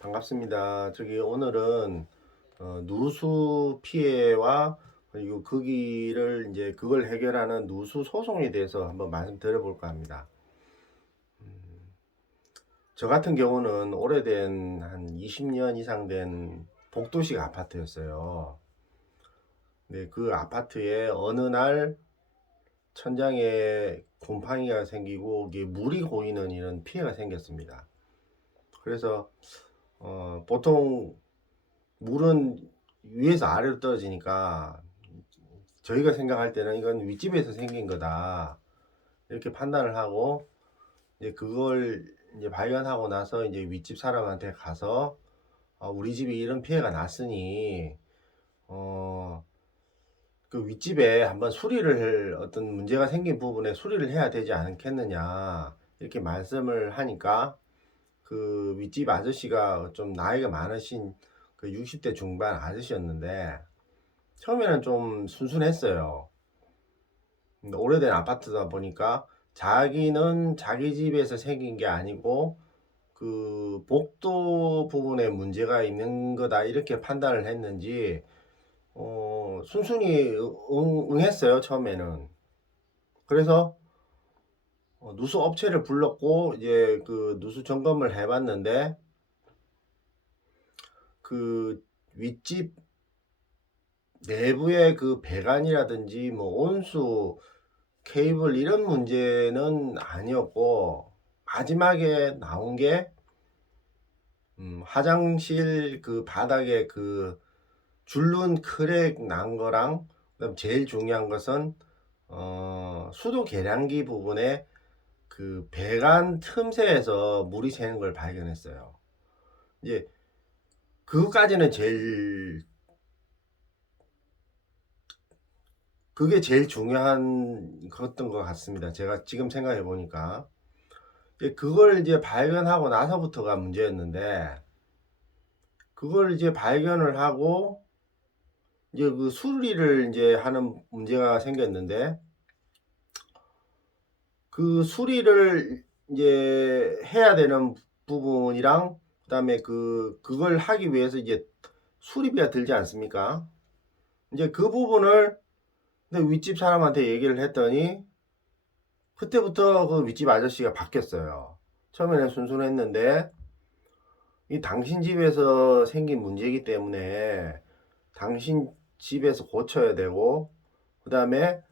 반갑습니다. 오늘은 누수 피해와 그리고 그걸 해결하는 누수 소송에 대해서 한번 말씀드려볼까 합니다. 음, 저 같은 경우는 오래된 한 20년 이상 된 복도식 아파트였어요. 네, 그 아파트에 어느 날 천장에 곰팡이가 생기고 이게 물이 고이는 이런 피해가 생겼습니다. 그래서 보통 물은 위에서 아래로 떨어지니까 저희가 생각할 때는 이건 윗집에서 생긴 거다 이렇게 판단을 하고, 이제 그걸 이제 발견하고 나서 이제 윗집 사람한테 가서 우리 집이 이런 피해가 났으니 어, 그 윗집에 한번 어떤 문제가 생긴 부분에 수리를 해야 되지 않겠느냐 이렇게 말씀을 하니까, 그 윗집 아저씨가 좀 나이가 많으신 그 60대 중반 아저씨였는데 처음에는 좀 순순했어요. 근데 오래된 아파트다 보니까 자기는 자기 집에서 생긴 게 아니고 그 복도 부분에 문제가 있는 거다 이렇게 판단을 했는지 순순히 응했어요 처음에는. 그래서 누수 업체를 불렀고 이제 그 누수 점검을 해봤는데, 그 윗집 내부의 그 배관이라든지 뭐 온수 케이블 이런 문제는 아니었고, 마지막에 나온 게 화장실 그 바닥에 그 줄눈 크랙 난 거랑, 그다음 제일 중요한 것은 수도 계량기 부분에 그 배관 틈새에서 물이 새는 걸 발견했어요. 이제 그거까지는 그게 제일 중요한 것던 것 같습니다. 제가 지금 생각해 보니까. 그걸 이제 발견하고 나서부터가 문제였는데, 그걸 이제 발견을 하고 이제 그 수리를 이제 하는 문제가 생겼는데, 그 수리를 이제 해야 되는 부분이랑, 그다음에 그걸 하기 위해서 이제 수리비가 들지 않습니까? 이제 그 부분을 근데 윗집 사람한테 얘기를 했더니 그때부터 그 윗집 아저씨가 바뀌었어요. 처음에는 순순했는데 이 당신 집에서 생긴 문제이기 때문에 당신 집에서 고쳐야 되고, 그다음에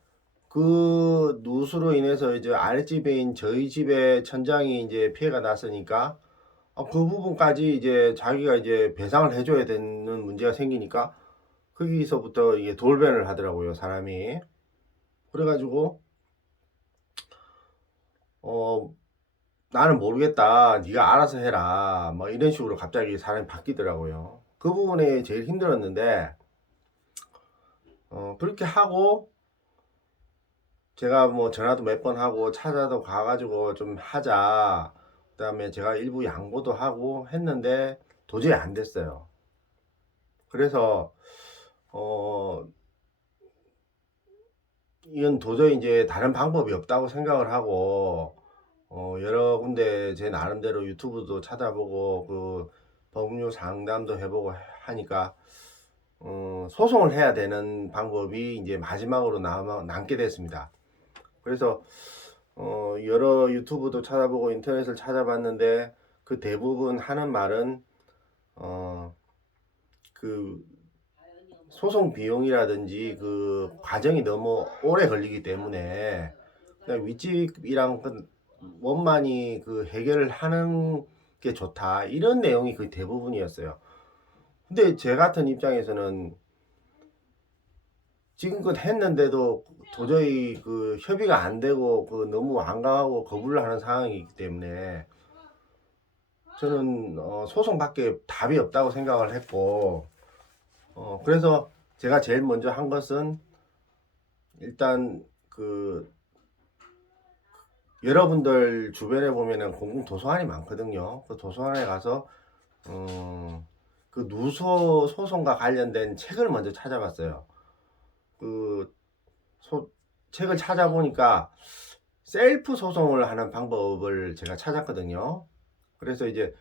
그 누수로 인해서 이제 아랫집인 저희 집의 천장이 이제 피해가 났으니까 그 부분까지 이제 자기가 이제 배상을 해줘야 되는 문제가 생기니까 거기서부터 이게 돌변을 하더라고요, 사람이. 그래가지고 어 나는 모르겠다, 네가 알아서 해라, 뭐 이런 식으로 갑자기 사람이 바뀌더라고요. 그 부분이 제일 힘들었는데 그렇게 하고 제가 뭐 전화도 몇 번 하고 찾아도 가가지고 좀 하자, 그다음에 제가 일부 양보도 하고 했는데 도저히 안 됐어요. 그래서 어 이건 도저히 이제 다른 방법이 없다고 생각을 하고 여러 군데 제 나름대로 유튜브도 찾아보고 그 법률 상담도 해보고 하니까 소송을 해야 되는 방법이 이제 마지막으로 남게 됐습니다. 그래서 여러 유튜브도 찾아보고 인터넷을 찾아봤는데 그 대부분 하는 말은 어, 그 소송 비용이라든지 그 과정이 너무 오래 걸리기 때문에 그냥 윗집이랑 그 원만히 그 해결을 하는 게 좋다 이런 내용이 그 대부분이었어요. 근데 제 같은 입장에서는 지금껏 했는데도 도저히 그 협의가 안 되고 그 너무 완강하고 거부를 하는 상황이기 때문에 저는 소송밖에 답이 없다고 생각을 했고, 그래서 제가 제일 먼저 한 것은 일단 그 여러분들 주변에 보면은 공공 도서관이 많거든요. 그 도서관에 가서 그 누수 소송과 관련된 책을 먼저 찾아봤어요. 그 소, 책을 찾아보니까 셀프 소송을 하는 방법을 제가 찾았거든요. 그래서 이제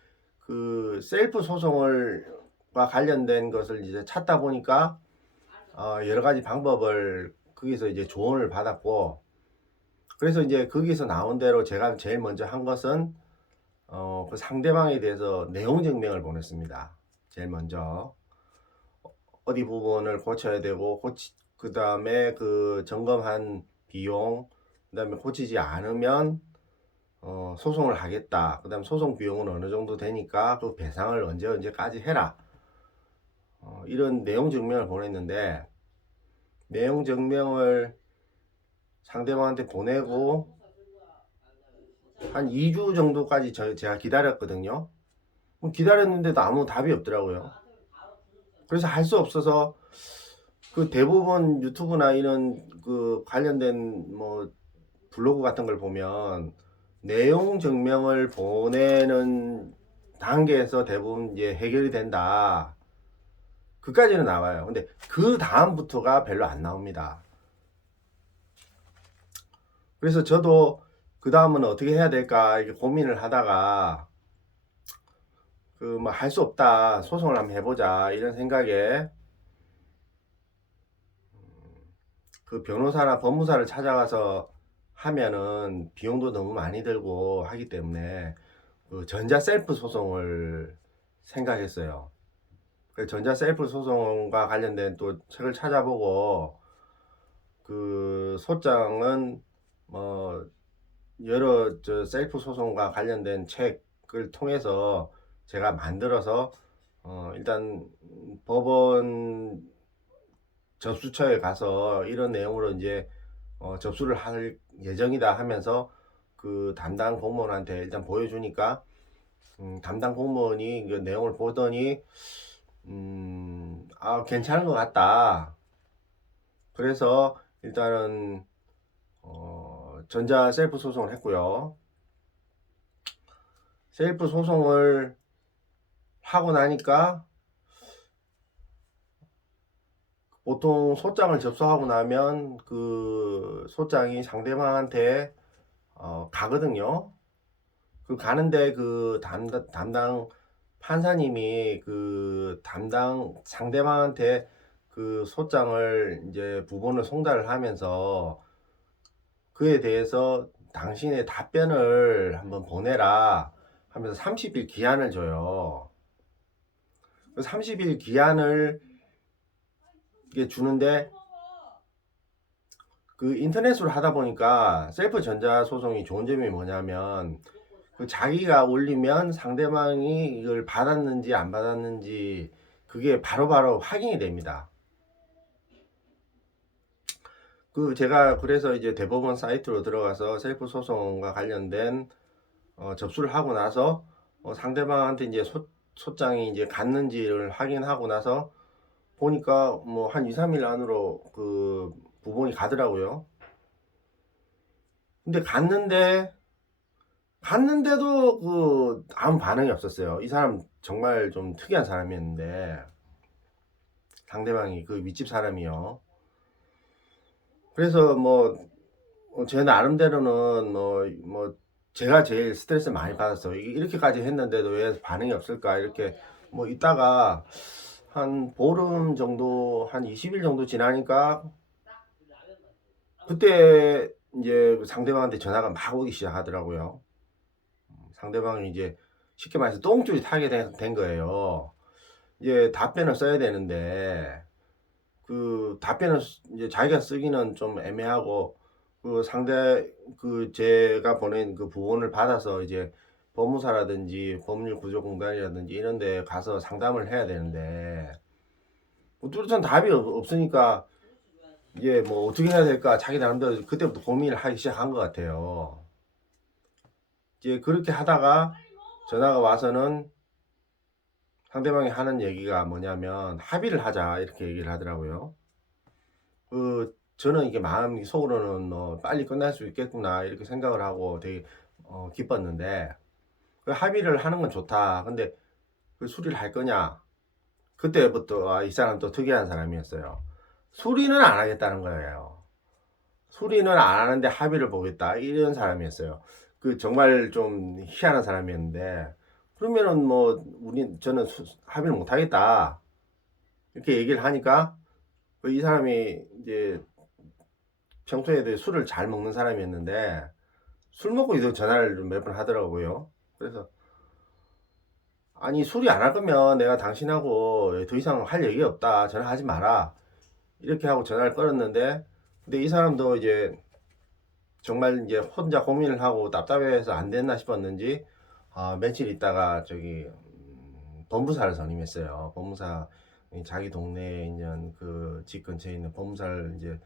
그 셀프 소송과 관련된 것을 이제 찾다 보니까 여러 가지 방법을 거기서 이제 조언을 받았고, 그래서 이제 거기서 나온 대로 제가 제일 먼저 한 것은 그 상대방에 대해서 내용 증명을 보냈습니다. 제일 먼저 어디 부분을 고쳐야 되고, 그 다음에 그 점검한 비용, 그 다음에 고치지 않으면 소송을 하겠다. 그 다음 소송 비용은 어느 정도 되니까 그 배상을 언제까지 해라. 이런 내용 증명을 보냈는데, 내용 증명을 상대방한테 보내고 한 2주 정도까지 제가 기다렸거든요. 기다렸는데도 아무 답이 없더라고요. 그래서 할 수 없어서 그 대부분 유튜브나 이런 그 관련된 뭐 블로그 같은 걸 보면 내용 증명을 보내는 단계에서 대부분 이제 해결이 된다. 그까지는 나와요. 근데 그 다음부터가 별로 안 나옵니다. 그래서 저도 그 다음은 어떻게 해야 될까 이렇게 고민을 하다가 그 뭐 할 수 없다, 소송을 한번 해보자 이런 생각에 그 변호사나 법무사를 찾아가서 하면은 비용도 너무 많이 들고 하기 때문에 그 전자 셀프 소송을 생각했어요. 그 전자 셀프 소송과 관련된 또 책을 찾아보고, 그 소장은 뭐 여러 셀프 소송과 관련된 책을 통해서 제가 만들어서 일단 법원 접수처에 가서 이런 내용으로 이제 접수를 할 예정이다 하면서 그 담당 공무원한테 일단 보여주니까 담당 공무원이 그 내용을 보더니 괜찮은 것 같다. 그래서 일단은 전자 셀프 소송을 했고요. 셀프 소송을 하고 나니까 보통 소장을 접수하고 나면 그 소장이 상대방한테 가거든요. 그 가는데 그 담당 판사님이 그 담당 상대방한테 그 소장을 이제 부본을 송달을 하면서 그에 대해서 당신의 답변을 한번 보내라 하면서 30일 기한을 줘요. 30일 기한을 주는데 그 인터넷으로 하다 보니까 셀프 전자 소송이 좋은 점이 뭐냐면 그 자기가 올리면 상대방이 이걸 받았는지 안 받았는지 그게 바로바로 확인이 됩니다. 그 제가 그래서 이제 대법원 사이트로 들어가서 셀프 소송과 관련된 접수를 하고 나서 상대방한테 이제 소장이 이제 갔는지를 확인하고 나서 보니까 뭐 한 2, 3일 안으로 그 부본이 가더라고요. 근데 갔는데도 그 아무 반응이 없었어요. 이 사람 정말 좀 특이한 사람이었는데, 상대방이 그 윗집 사람이요. 그래서 뭐 제 나름대로는 뭐 제가 제일 스트레스 많이 받았어. 이렇게까지 했는데도 왜 반응이 없을까 이렇게 뭐 있다가 한 보름 정도, 한 20일 정도 지나니까 그때 이제 상대방한테 전화가 막 오기 시작하더라고요. 상대방이 이제 쉽게 말해서 똥줄이 타게 된 거예요. 이제 답변을 써야 되는데 그 답변을 이제 자기가 쓰기는 좀 애매하고, 그 제가 보낸 그 부원을 받아서 이제 법무사라든지 법률구조공단이라든지 이런 데 가서 상담을 해야 되는데 뭐 뚜렷한 답이 없으니까 이게 뭐 어떻게 해야 될까 자기 나름대로 그때부터 고민을 하기 시작한 것 같아요. 이제 그렇게 하다가 전화가 와서는 상대방이 하는 얘기가 뭐냐면 합의를 하자 이렇게 얘기를 하더라고요. 저는 이게 마음 속으로는 빨리 끝날 수 있겠구나 이렇게 생각을 하고 되게 기뻤는데, 그 합의를 하는 건 좋다. 근데 그 수리를 할 거냐? 그때부터 이 사람 또 특이한 사람이었어요. 수리는 안 하겠다는 거예요. 수리는 안 하는데 합의를 보겠다 이런 사람이었어요. 그 정말 좀 희한한 사람이었는데, 그러면은 뭐 저는 합의를 못 하겠다 이렇게 얘기를 하니까 이 사람이 이제 평소에도 술을 잘 먹는 사람이었는데 술 먹고 이제 전화를 몇 번 하더라고요. 그래서 아니 술이 안 할 거면 내가 당신하고 더 이상 할 얘기 없다. 전화하지 마라. 이렇게 하고 전화를 끊었는데 근데 이 사람도 이제 정말 이제 혼자 고민을 하고 답답해서 안 됐나 싶었는지 며칠 있다가 저기 법무사를 선임했어요. 법무사 자기 동네에 있는 그 집 근처에 있는 법무사를 이제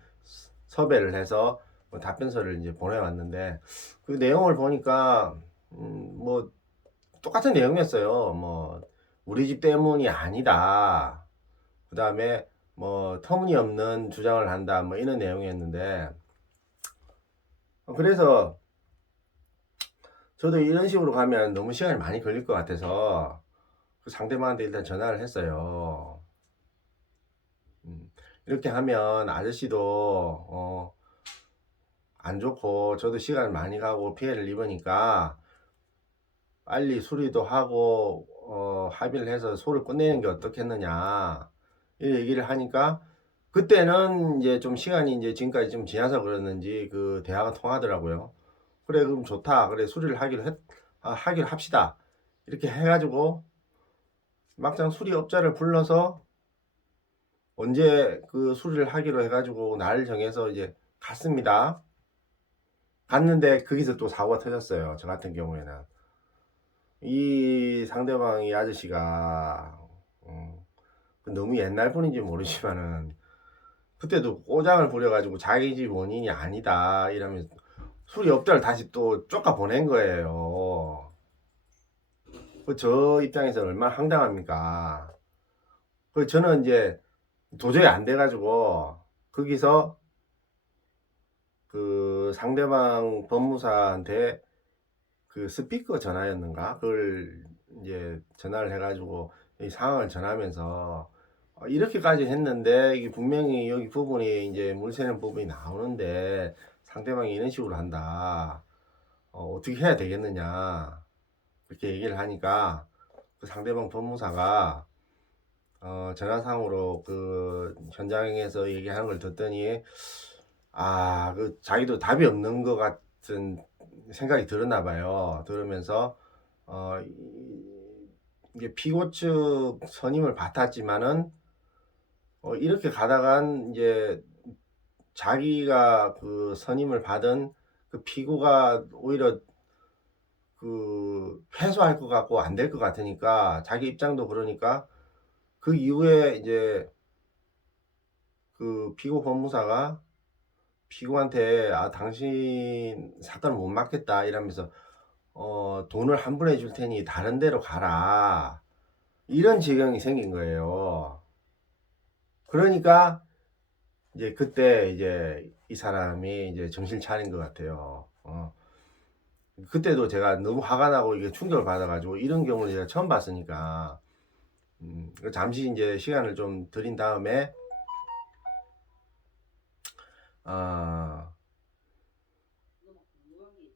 섭외를 해서 뭐 답변서를 이제 보내왔는데 그 내용을 보니까 뭐 똑같은 내용이었어요. 뭐 우리 집 때문이 아니다. 그 다음에 뭐 터무니없는 주장을 한다. 뭐 이런 내용이었는데 그래서 저도 이런 식으로 가면 너무 시간이 많이 걸릴 것 같아서 그 상대방한테 일단 전화를 했어요. 이렇게 하면 아저씨도 안 좋고 저도 시간을 많이 가고 피해를 입으니까 빨리 수리도 하고 합의를 해서 소를 끝내는 게 어떻겠느냐 이 얘기를 하니까 그때는 이제 좀 시간이 이제 지금까지 좀 지나서 그랬는지 그 대화가 통하더라고요. 그래 그럼 좋다. 그래 수리를 하기로 합시다. 이렇게 해가지고 막상 수리업자를 불러서 언제 그 수리를 하기로 해가지고 날 정해서 이제 갔습니다. 갔는데 거기서 또 사고가 터졌어요. 저 같은 경우에는 이 상대방이 아저씨가 너무 옛날 분인지 모르지만은 그때도 꼬장을 부려가지고 자기 집 원인이 아니다 이러면서 수리업자를 다시 또 쫓아 보낸 거예요. 그 저 입장에서 얼마나 황당합니까? 그 저는 이제 도저히 안 돼가지고 거기서 그 상대방 법무사한테 그 스피커 전화였는가 그걸 이제 전화를 해가지고 이 상황을 전하면서 이렇게까지 했는데 이게 분명히 여기 부분이 이제 물새는 부분이 나오는데 상대방이 이런 식으로 한다. 어떻게 해야 되겠느냐 그렇게 얘기를 하니까 그 상대방 법무사가 전화상으로 그 현장에서 얘기하는 걸 듣더니 그 자기도 답이 없는 것 같은 생각이 들었나 봐요. 들으면서 이게 피고 측 선임을 받았지만은 이렇게 가다간 이제 자기가 그 선임을 받은 그 피고가 오히려 그 패소할 것 같고 안 될 것 같으니까 자기 입장도 그러니까 그 이후에 이제 그 피고 법무사가 피고한테 당신 사건을 못 맡겠다 이러면서 돈을 환불해 줄 테니 다른 데로 가라 이런 지경이 생긴 거예요. 그러니까 이제 그때 이제 이 사람이 이제 정신 차린 것 같아요. 그때도 제가 너무 화가 나고 이게 충격을 받아가지고 이런 경우를 제가 처음 봤으니까 잠시 이제 시간을 좀 드린 다음에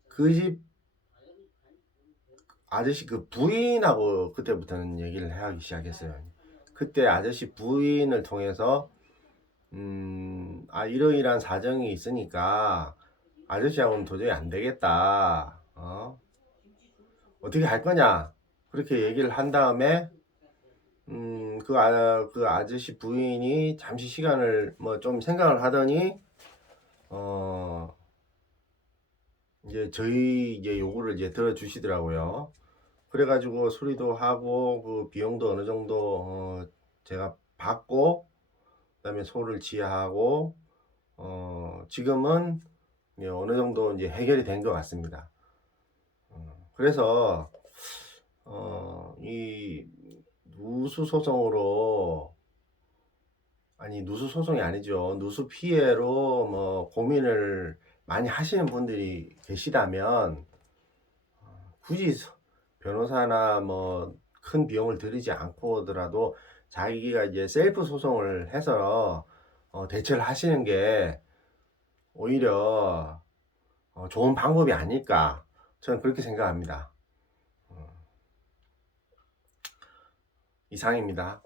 그 집 아저씨 그 부인하고 그때부터는 얘기를 하기 시작했어요. 그때 아저씨 부인을 통해서 이러이러한 사정이 있으니까 아저씨하고는 도저히 안 되겠다. 어떻게 할 거냐? 그렇게 얘기를 한 다음에 그 아저씨 부인이 잠시 시간을 뭐 좀 생각을 하더니 이제 저희 이제 요구를 이제 들어주시더라고요. 그래가지고 수리도 하고 그 비용도 어느 정도 제가 받고 그다음에 소를 지하하고 지금은 어느 정도 이제 해결이 된 것 같습니다. 그래서 이 누수 소송으로 누수 소송이 아니죠. 누수 피해로 뭐 고민을 많이 하시는 분들이 계시다면 굳이 변호사나 뭐 큰 비용을 들이지 않고더라도 자기가 이제 셀프 소송을 해서 대처를 하시는 게 오히려 좋은 방법이 아닐까 저는 그렇게 생각합니다. 이상입니다.